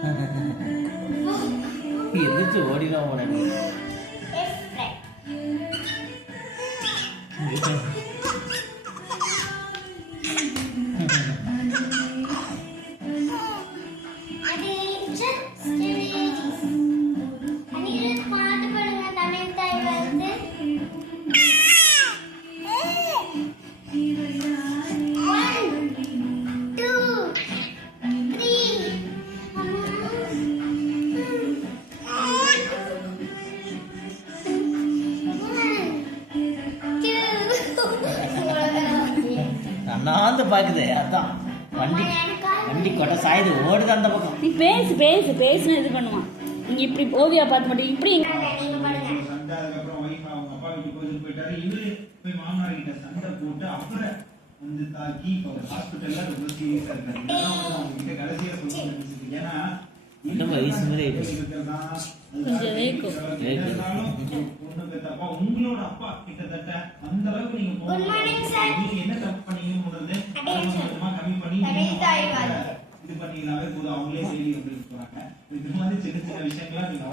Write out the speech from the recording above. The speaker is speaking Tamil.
Here, this is what you know what I mean. It's black. You can... Here we go. அண்ணாந்து பாக்குது அதான். வண்டி வண்டி கொட்டை சாயுது ஓடுது அந்த பக்கம். நீ பேசு பேசு பேசுன இது பண்ணுவான். நீங்க இப்படி ஓவியா பார்த்து மட்டும் இப்படி சண்டை அதுக்கப்புறம் ஒய்ஃப் அவங்க அப்பா வீட்டுக்கு கோயிலுக்கு போயிட்டாரு. இவரு போய் மாமனார் கிட்ட சண்டை போட்டு அப்புறம் வந்து தாக்கி இப்போ ஹாஸ்பிட்டல்ல ரொம்ப சீரியஸா இருக்காரு. அவங்க கிட்ட கடைசியா நினைச்சிட்டு ஏன்னா இன்னும் வயசு மாதிரி உங்களோட அப்பா கிட்டத்தட்ட அந்த அளவுக்கு. நீங்க என்ன தப்பு பண்ணீங்கன்னாவே போதும் அவங்களே செய்தி அப்படின்னு போறாங்க இந்த மாதிரி சின்ன சின்ன விஷயங்கள்லாம் நீங்க